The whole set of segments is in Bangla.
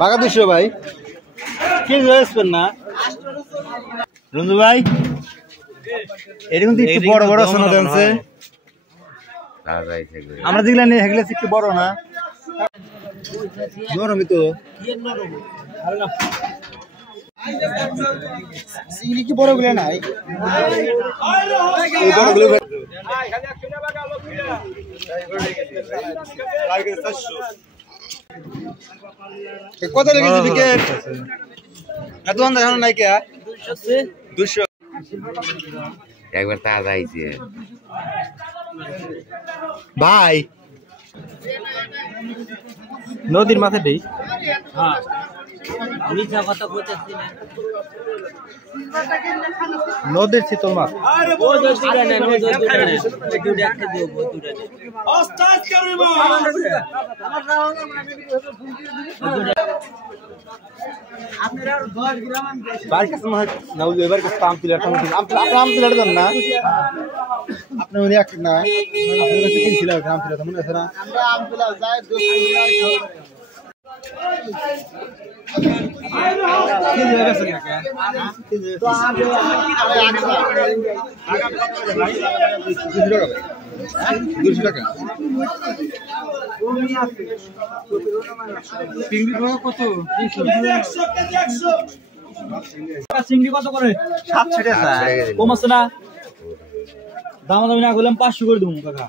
বাঘা 200 ভাই কি জয়েসবেন না রঞ্জু ভাই এটা কিন্তু একটু বড় বড় সোনা দেনছে আমরা যেগুলা নিয়ে হেগলে একটু বড় না নরমই তো সিঙ্গি কি বড় গুলো নাই এই বড় গুলো কত লেগেছে উইকেট এত আন্দাজ এখন নাই কে 200 একবার তাজা আইছে ভাই নদীর মাথায় দেই হ্যাঁ মিছা কথা বলতেছি না নদীর শীতল মাছ ও দুটা না একটু দেখতে দিও দুটা ওস্তাদ করিব আপনারা 10 গ্রাম ভাই কাছে না ওই এবার কাছে আম তুলে আম তুলে দেন না আপনি উনি এক না আপনার কাছে কিনছিল আম তুলে মনে আছে না আমরা আম তুলে যায় 2 টাকা চিংড়ি কত করে 700 টাকা কম আছে না দাম দামি না করলাম 500 করে দেবো কাকা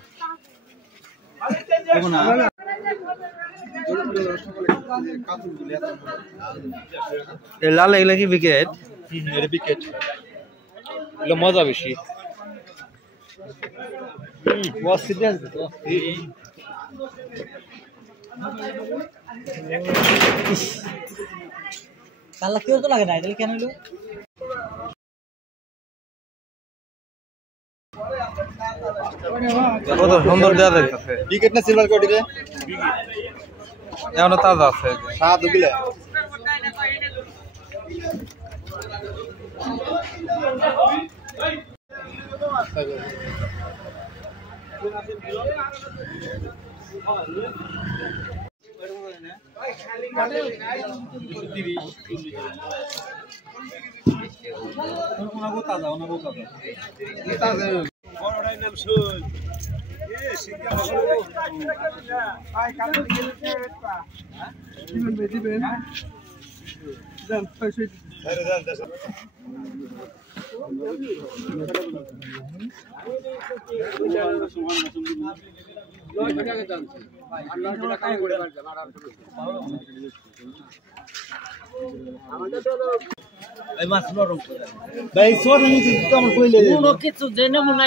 না লাল এগুলা কি উইকেট এর উইকেট এগুলো মজা বেশি বস সিদ্ধ আছে তো কালা কেউ তো লাগে না এটা কেন হলো কত সুন্দর দেয়া যাচ্ছে উইকেট না সিলভার কোট দিলে এখনো তাজা আছে স্বাদ দিলে ভাই সোর নিচে তো আমার কইলে কোনো কিছু জেনে মনে